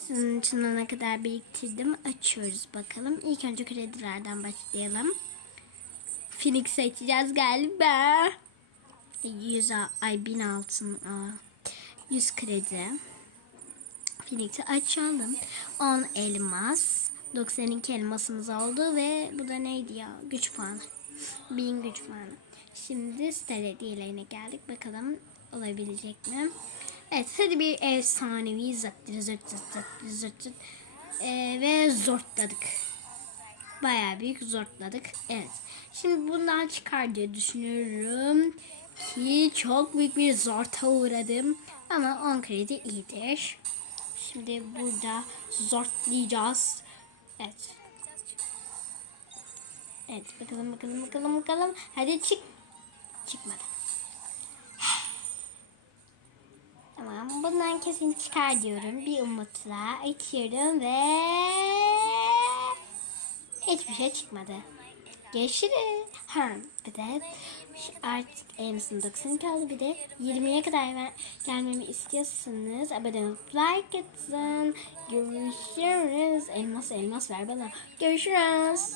Sizin için ne kadar biriktirdim. Açıyoruz bakalım. İlk önce kredilerden başlayalım. Phoenix seçeceğiz galiba. 100 a- ay 1000 altın. Aa, 100 kredi. Phoenix'i açalım. 10 elmas. 92 elmasımız oldu ve bu da neydi ya? Güç puanı. 1000 güç puanı. Şimdi star hediyelerine geldik. Bakalım olabilecek mi? Evet hadi bir efsanevi zırt zırt zırt zırt zırt zırt. Ee, ve zortladık. Bayağı büyük zortladık. Evet. Şimdi bundan çıkar diye düşünüyorum ki çok büyük bir zorta uğradım. Ama 10 kredi iyidir. Şimdi burada zortlayacağız. Evet. Evet bakalım bakalım bakalım bakalım. Hadi çık. Çıkmadı. Tamam bundan kesin çıkar diyorum. Bir umutla açıyorum ve hiçbir şey çıkmadı. Görüşürüz. Ha bir de artık elmasın 90 kaldı bir de 20'ye kadar gelmemi istiyorsanız abone olup like atın. Görüşürüz. Elmas elmas ver bana. Görüşürüz.